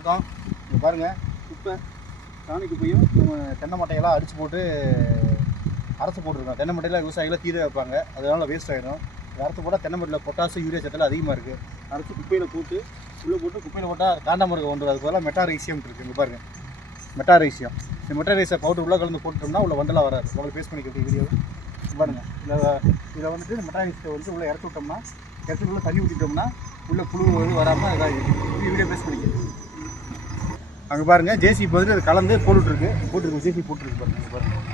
வணக்கம். இங்கே பாருங்கள், குப்பை சாணி குப்பையும் தென்னை மட்டையெல்லாம் அடித்து போட்டு அரைச்சி போட்டுருக்கோம். தென்னை மட்டையெல்லாம் விவசாயிகளாக தீர வைப்பாங்க, அதனால் வேஸ்ட் ஆகிடும். அரைச்சி போட்டால் தென்னை மட்டையில் பொட்டாசு யூரியா சத்தெல்லாம் அதிகமாக இருக்குது. அரைச்சி குப்பையில் போட்டு உள்ளே போட்டு குப்பையில் போட்டால் காண்டாமிருகம் ஒன்று. அதுக்கு பதிலாக மெட்டாரைசியம் இருக்குது. இங்கே பாருங்கள், மெட்டாரைசியம். இந்த மெட்டாரைசியம் பவுடர் உள்ளே கலந்து போட்டுட்டோம்னா உள்ள வண்டெல்லாம் வராது. உங்களுக்கு பேஸ்ட் பண்ணிக்கிட்டு வீடியோ பாருங்கள். இதில் வந்துட்டு இந்த மெட்டாரைசியத்தை வந்து உள்ளே இறக்கி விட்டோம்னா, உள்ள தண்ணி ஊற்றிட்டோம்னா உள்ள புழு வராமல் இதாகிடும். வீடியோ பேஸ்ட் பண்ணிக்கிட்டு அங்கே பாருங்கள், ஜேசிபி பதில் கலந்து போட்டுருக்கு. ஜேசிபி போட்டுருக்கு பாருங்கள். பாருங்கள்.